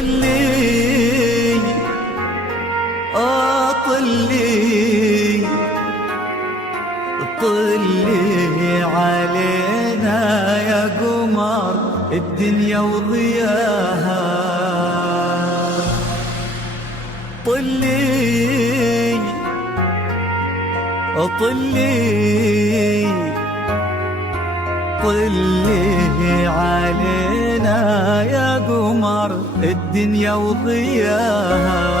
طلي طلي طلي علينا يا قمر الدنيا وضياها. طلي طلي طلي علينا يا قمر الدنيا وضياها.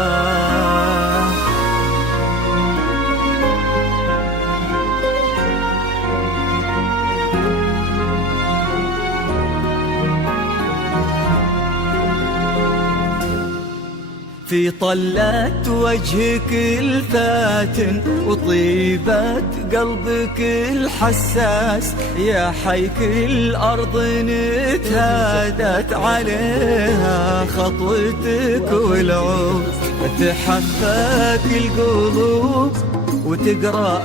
في طلة وجهك الفاتن وطيبة قلبك الحساس، يا حيك الأرض نتهادت عليها خطوتك والعود، تحفك القلوب وتقرأ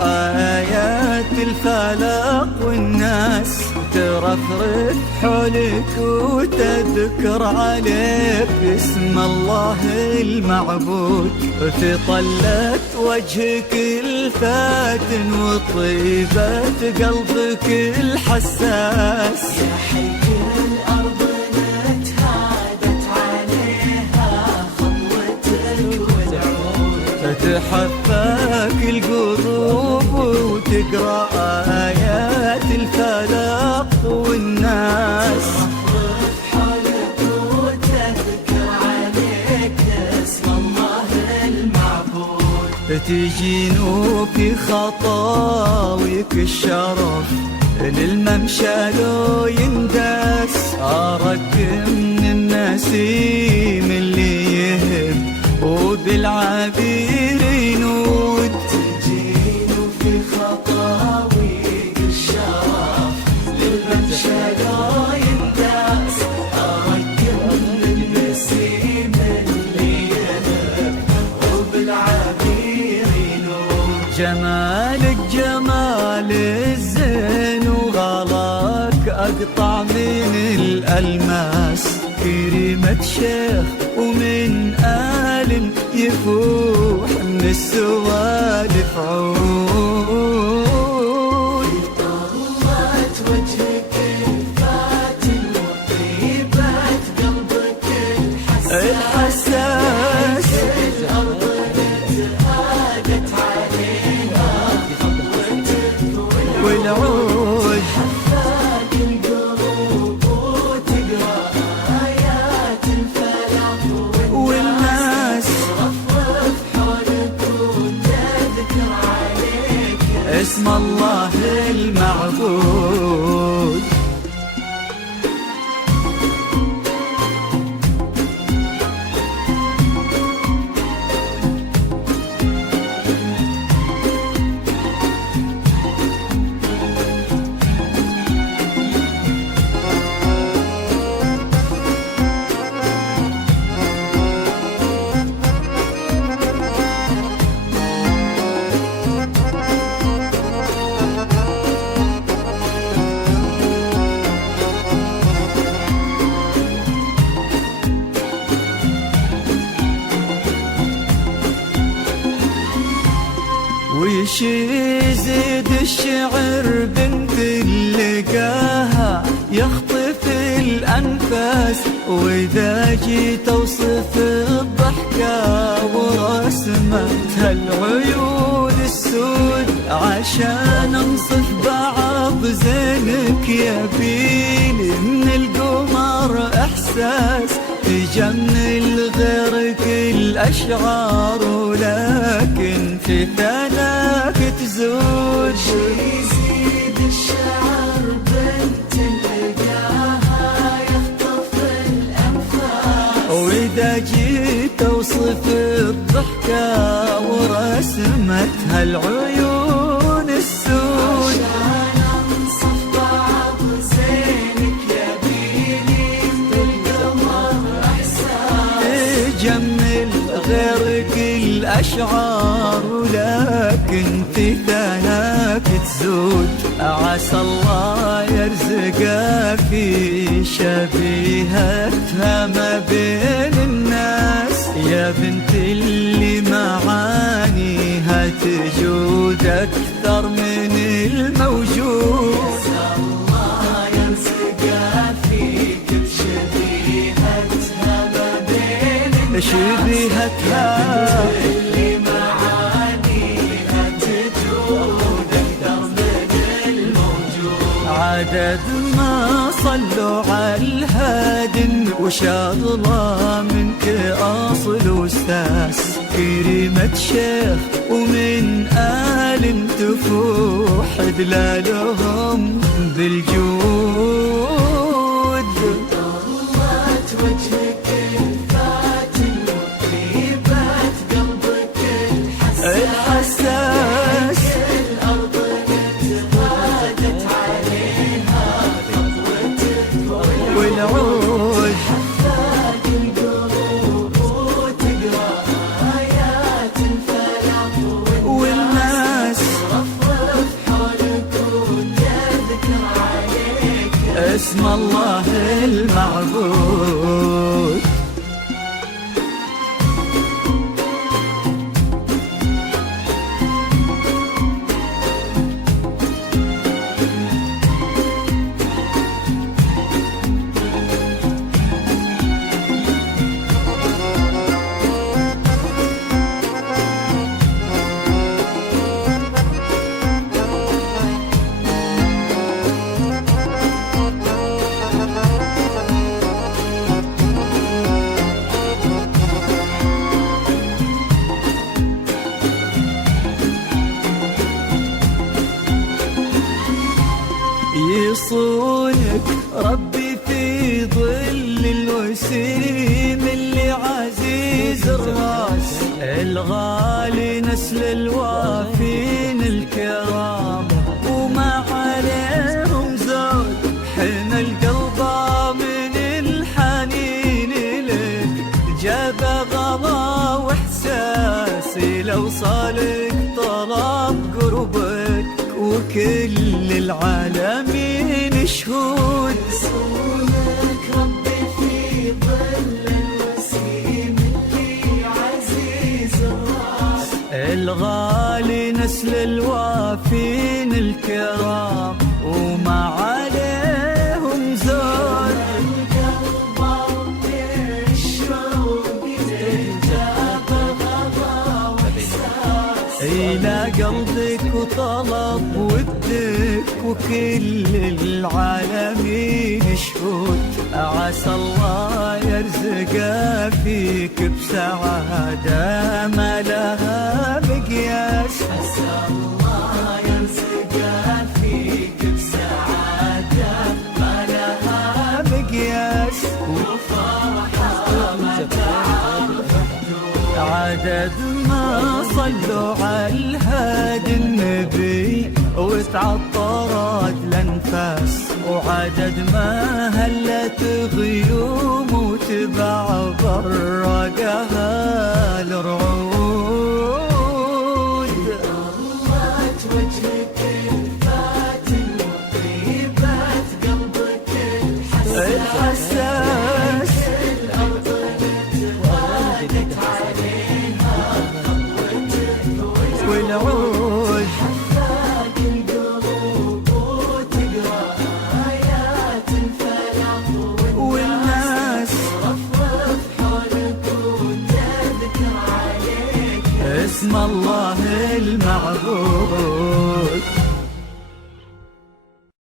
آيات الفلق والناس ترفرف حولك وتذكر عليك اسم الله المعبود. في طلة وجهك الفاتن وطيبة قلبك الحساس، يا حيك الأرض نتهادت عليها خطوتك والعود، تحفك القلوب وتقرأ آيات الفلق والناس حولك وتذكر عليك اسم الله المعبود. تجينوا في خطاويك الشرف للممشى لو ينداس، أرق من النسيم اللي يهب وبالعبير ينود. تجينوا في خطاويك الشرف للممشى لو ينداس، أرق من النسيم اللي يهب وبالعبير ينود. جمالك جمال الزين وغلاك أقطع من الألماس، كريمة شيخ ومن آل يفوح من السوالف عود. طلت وجهك الفاتن وطيبة قلبك الحساس، الأرض نتهادت عليها خطوتك والعود حفاك القلوب وتقرأ آيات الفلق والناس ترفرف حولك وتذكر عليك اسم الله المعبود. وش يزيد الشعر بنت اللقاها يخطف الأنفاس، وإذا جيت أوصف الضحكة ورسمتها العيون السود، عشان أنصف بعض زينك يبيلي من القمر إحساس، تجمل غيرك الأشعار ولكن في ثناك تزود. يزيد الشعر بنت لقاها يخطف الأنفاس، وإذا جيت أوصف الضحكة ورسمتها العيون السود، عشان أنصف بعض زينك يبيلي بالقمر إحساس، جمل غيرك الأشعار ولكن في ثناك تزود. عسى الله يرزقها في شبيهتها ما بين الناس. يا بنت اللي معانيها تجود أكثر من الموجود. الله يرزقها فيك بشبيهتها ما بين شبيهتها اللي معانيها تجود أكثر من الموجود. عدد ما صلوا على الهادي وشاء الله منك أصل أستاذ، كريمة شيخ ومن آل تفوح دلالهم بالجود. طلت وجهك الفاتن وطيبات قلبك الحساس، الأرض تهادت عليها خطوتك والعود حفاك القلوب وتقرأ آيات الفلاح والناس رفرف حولك وتذكر عليك اسم الله المعبود. يصونك ربي في ظل الوسيم اللي عزيز الراس، الغالي نسل الوافين الكرام وما عليهم زود، حمى القلب من الحنين لك جاب غلا واحساسي لو صالك طلب قربك وكل العالمين شهود. يصونك ربي في ظل الوسيم اللي عزيز الراس، الغالي نسل الوافين الكرام وما عليهم زود، القلب من الشوق جاب غضا واحساس إلى قلبك وطلب ودك وكل العالمين شهود. عسى الله يرزق فيك بسعادة ما لها مقياس. عسى الله يرزقها فيك بسعادة ما لها مقياس وفرحة ما تعرف عدد ما صلوا على الهادي النبي وتعطرت الانفاس، وعدد ما هلت غيوم وتبع برقها الرعود. طلت وجهك الفاتن وطيبات قلبك الحساس الأرض تهادت عليها خطوتك والعود حفاك القلوب وتقرأ آيات الفلاح والناس رفرف حولك وتذكر عليك اسم الله المعبود.